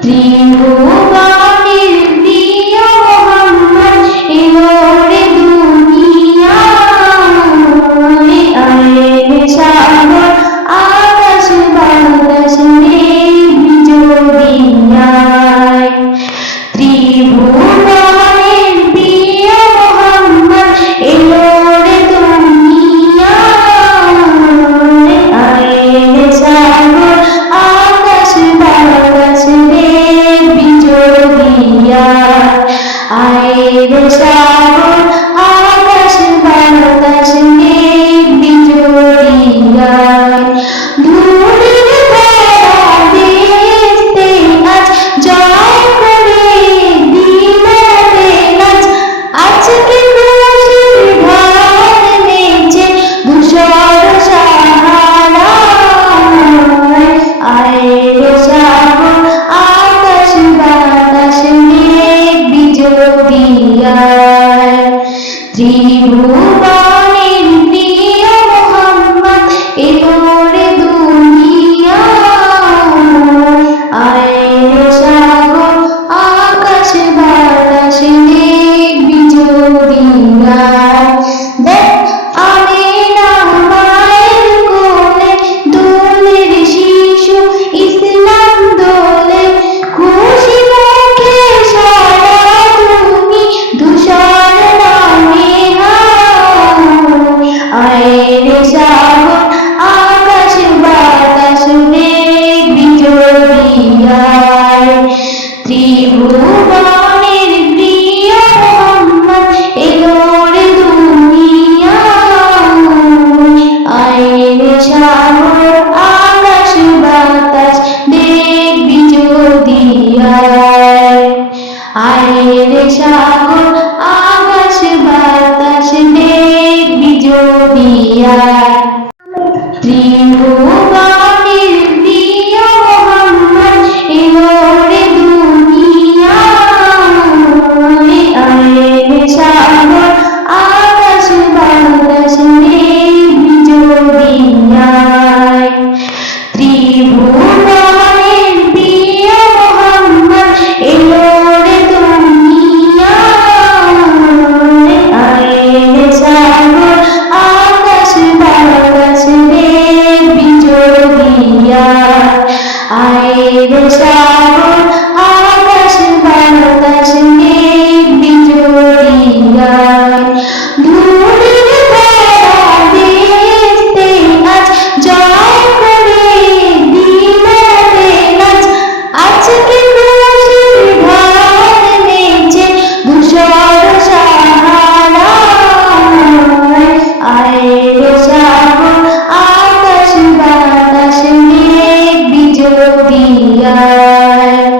你不光。ত্রিভুবনের প্রিয় মোহাম্মদ এবং আরে রে সাগর আকাশ বাতাস মেঘ বিজোদিয়া ত্রিভুবন